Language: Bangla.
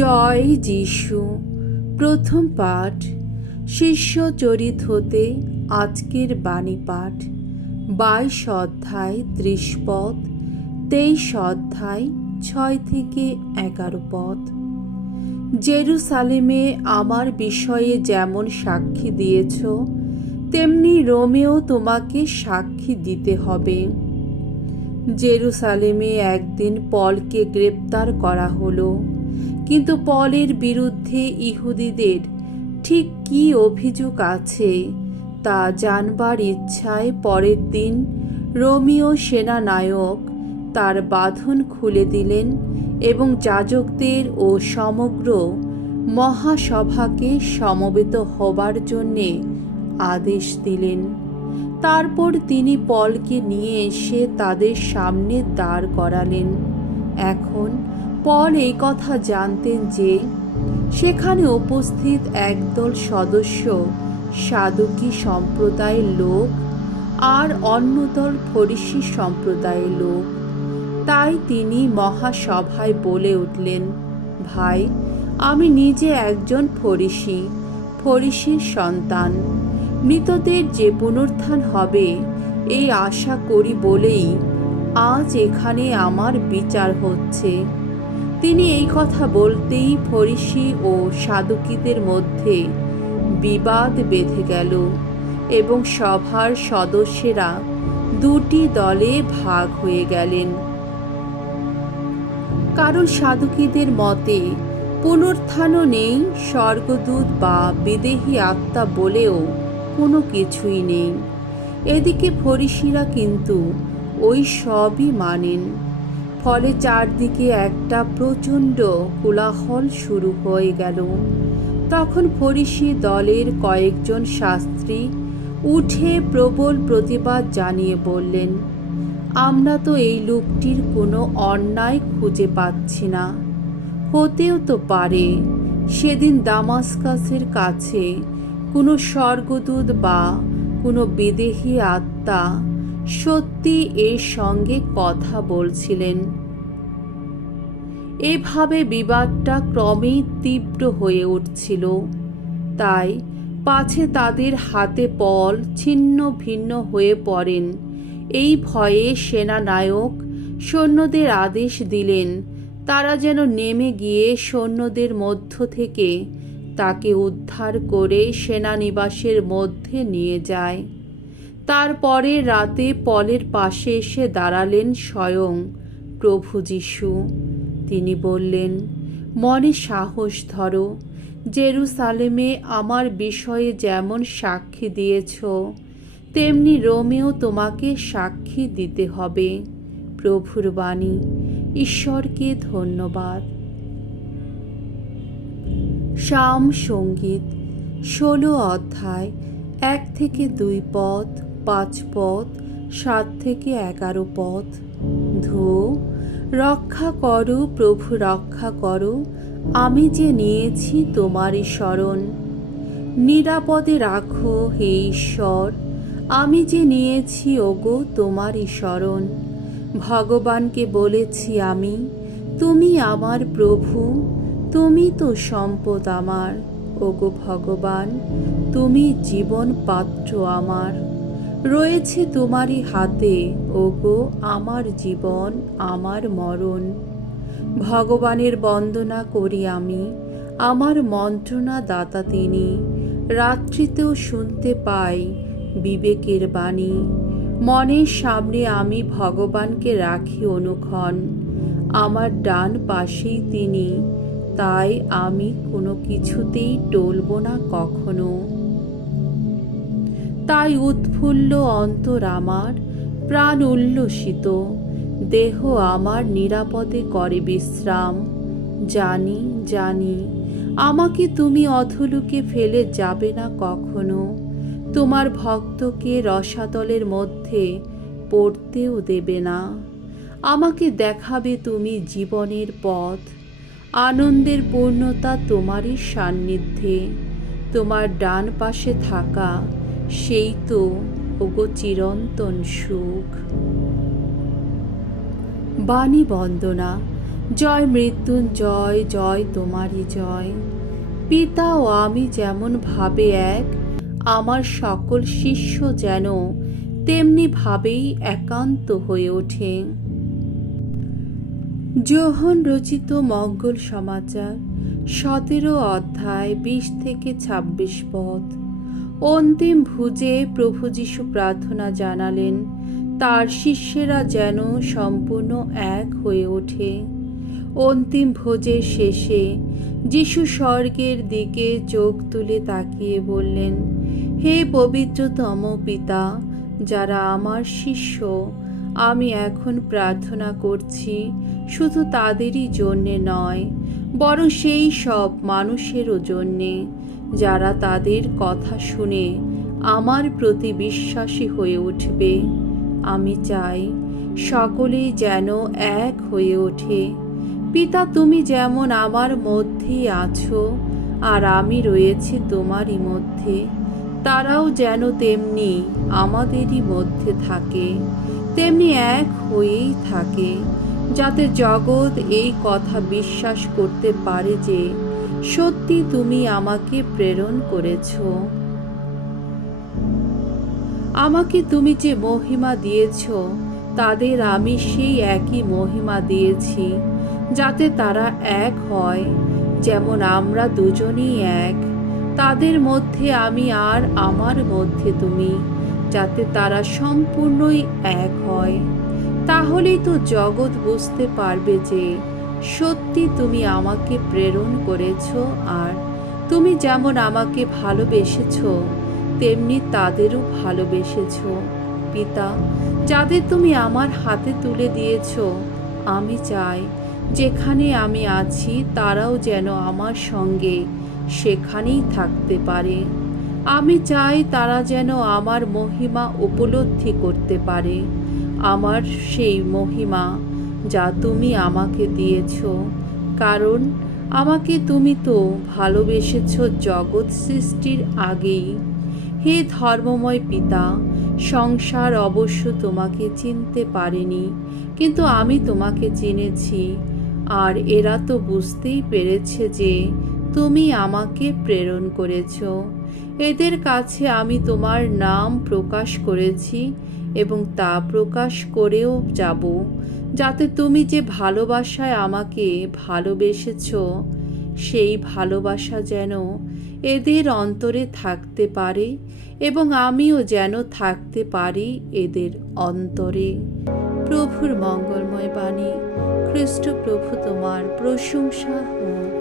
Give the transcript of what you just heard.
জয় যিশু। প্রথম পাঠ শিষ্য চরিত হতে আজকের বাণী পাঠ 22 অধ্যায় 30 পদ, 23 অধ্যায় 6 থেকে 11 পদ। জেরুসালেমে আমার বিষয়ে যেমন সাক্ষী দিয়েছ, তেমনি রোমেও তোমাকে সাক্ষী দিতে হবে। জেরুসালেমে একদিন পলকে গ্রেপ্তার করা হলো, কিন্তু পলের বিরুদ্ধে ইহুদিদের ঠিক কী অভিযোগ আছে তা জানবার ইচ্ছায় পরের দিন রোমীয় সেনানায়ক তার বাঁধন খুলে দিলেন এবং যাজকদের ও সমগ্র মহাসভাকে সমবেত হবার জন্যে আদেশ দিলেন। তারপর তিনি পলকে নিয়ে এসে তাদের সামনে দাঁড় করালেন। এখন পল এই কথা জানতেন যে সেখানে উপস্থিত একদল সদস্য সাদুকী সম্প্রদায়ের লোক আর অন্য দল ফরিসি সম্প্রদায়ের লোক। তাই তিনি মহাসভায় বলে উঠলেন, ভাই, আমি নিজে একজন ফরিসির সন্তান। মৃতদের যে পুনরুত্থান হবে এই আশা করি বলেই আজ এখানে আমার বিচার হচ্ছে। তিনি এই কথা বলতেই ফরিসি ও সাদুকীদের মধ্যে বিবাদ বেঁধে গেল এবং সভার সদস্যেরা দুটি দলে ভাগ হয়ে গেলেন। কারণ সাদুকীদের মতে পুনরুত্থানও নেই, স্বর্গদূত বা বিদেহী আত্মা বলেও কোনো কিছুই নেই। এদিকে ফরিসিরা কিন্তু ওই সবই মানেন। ফলে চারদিকে একটা প্রচণ্ড কোলাহল শুরু হয়ে গেল। তখন ফরিসি দলের কয়েকজন শাস্ত্রী উঠে প্রবল প্রতিবাদ জানিয়ে বললেন, আমরা তো এই লোকটির কোনো অন্যায় খুঁজে পাচ্ছি না। হতেও তো পারে সেদিন দামাস্কাসের কাছে কোনো স্বর্গদূত বা কোনো বিদেহী আত্মা সত্যি এর সঙ্গে কথা বলছিলেন। এভাবে বিবাদটা ক্রমেই তীব্র হয়ে উঠছিল। তাই পাছে তাদের হাতে পল ছিন্ন ভিন্ন হয়ে পড়েন, এই ভয়ে সেনানায়ক সৈন্যদের আদেশ দিলেন তারা যেন নেমে গিয়ে সৈন্যদের মধ্য থেকে তাকে উদ্ধার করে সেনানিবাসের মধ্যে নিয়ে যায়। তারপরে রাতে পলের পাশে এসে দাঁড়ালেন স্বয়ং প্রভু যীশু। তিনি বললেন, মনে সাহস ধরো। জেরুসালেমে আমার বিষয়ে যেমন সাক্ষী দিয়েছ, তেমনি রোমেও তোমাকে সাক্ষী দিতে হবে। প্রভুর বাণী। ঈশ্বরকে ধন্যবাদ। সাম সঙ্গীত 16 অধ্যায় 1 থেকে 2 পদ, 5 পদ, 7 থেকে 11 পদ। ধো, রক্ষা করো প্রভু, রক্ষা করো, আমি যে নিয়েছি তোমারই শরণ। নিরাপদে রাখো হে ঈশ্বর, আমি যে নিয়েছি ওগো তোমারই শরণ। ভগবানকে বলেছি আমি, তুমি আমার প্রভু, তুমি তো সম্পদ আমার। ওগো ভগবান, তুমি জীবন পাত্র আমার। রয়েছে তোমারই হাতে ওগো আমার জীবন, আমার মরণ। ভগবানের বন্দনা করি আমি, আমার মন্ত্রণা দাতা তিনি। রাত্রিতেও শুনতে পাই বিবেকের বাণী। মনের সামনে আমি ভগবানকে রাখি অনুক্ষণ। আমার ডান পাশেই তিনি, তাই আমি কোনো কিছুতেই টলব না কখনো। তাই উৎফুল্ল অন্তর আমার, প্রাণ উল্লসিত, দেহ আমার নিরাপদে করে বিশ্রাম। জানি আমাকে তুমি অধোলোকে ফেলে যাবে না কখনো। তোমার ভক্তকে রসাতলের মধ্যে পড়তেও দেবে না। আমাকে দেখাবে তুমি জীবনের পথ। আনন্দের পূর্ণতা তোমারই সান্নিধ্যে। তোমার ডান পাশে থাকা সেই তো ওগো চিরন্তন সুখ। বাণী বন্দনা। জয় মৃত্যুঞ্জয়, জয় তোমারই জয়। পিতা ও আমি যেমন ভাবে এক, আমার সকল শিষ্য যেন তেমনি ভাবেই একান্ত হয়ে ওঠে। যোহন রচিত মঙ্গল সমাচার 17 অধ্যায় 20 থেকে 26 পদ। অন্তিম ভোজে প্রভু যীশু প্রার্থনা জানালেন তার শিষ্যেরা যেন সম্পূর্ণ এক হয়ে ওঠে। অন্তিম ভোজের শেষে যীশু স্বর্গের দিকে চোখ তুলে তাকিয়ে বললেন, হে পবিত্রতম পিতা, যারা আমার শিষ্য, আমি এখন প্রার্থনা করছি শুধু তাদেরই জন্যে নয়, বরং সেই সব মানুষেরও জন্যে যারা তাদের কথা শুনে আমার প্রতি বিশ্বাসী হয়ে উঠবে। আমি চাই সকলেই যেন এক হয়ে ওঠে। পিতা, তুমি যেমন আমার মধ্যেই আছো আর আমি রয়েছি তোমারই মধ্যে, তারাও যেন তেমনি আমাদেরই মধ্যে থাকে, তেমনি এক হয়েই থাকে, যাতে জগৎ এই কথা বিশ্বাস করতে পারে যে সত্যি তুমি আমাকে প্রেরণ করেছ। আমাকে তুমি যে মহিমা দিয়েছ তাদের আমি সেই একই মহিমা দিয়েছি, যাতে তারা এক হয় যেমন আমরা দুজনেই এক, তাদের মধ্যে আমি আর আমার মধ্যে তুমি, যাতে তারা সম্পূর্ণই এক হয়। তাহলেই তো জগৎ বুঝতে পারবে যে সত্যি তুমি আমাকে প্রেরণ করেছ, আর তুমি যেমন আমাকে ভালোবেসেছ তেমনি তাদেরও ভালোবেসেছ। পিতা, যাদের তুমি আমার হাতে তুলে দিয়েছ, আমি চাই যেখানে আমি আছি তারাও যেন আমার সঙ্গে সেখানেই থাকতে পারে। আমি চাই তারা যেন আমার মহিমা উপলব্ধি করতে পারে, আমার সেই মহিমা যা তুমি আমাকে দিয়েছ, কারণ আমাকে তুমি তো ভালোবেসেছ জগৎ সৃষ্টির আগেই। হে ধর্মময় পিতা, সংসার অবশ্য তোমাকে চিনতে পারেনি, কিন্তু আমি তোমাকে চিনেছি, আর এরা তো বুঝতেই পেরেছে যে তুমি আমাকে প্রেরণ করেছ। এদের কাছে আমি তোমার নাম প্রকাশ করেছি এবং তা প্রকাশ করেও যাব, যাতে তুমি যে ভালোবাসায় আমাকে ভালোবেসেছ সেই ভালোবাসা যেন এদের অন্তরে থাকতে পারে এবং আমিও যেন থাকতে পারি এদের অন্তরে। প্রভুর মঙ্গলময় বাণী। খ্রিস্ট প্রভু তোমার প্রশংসা হোক।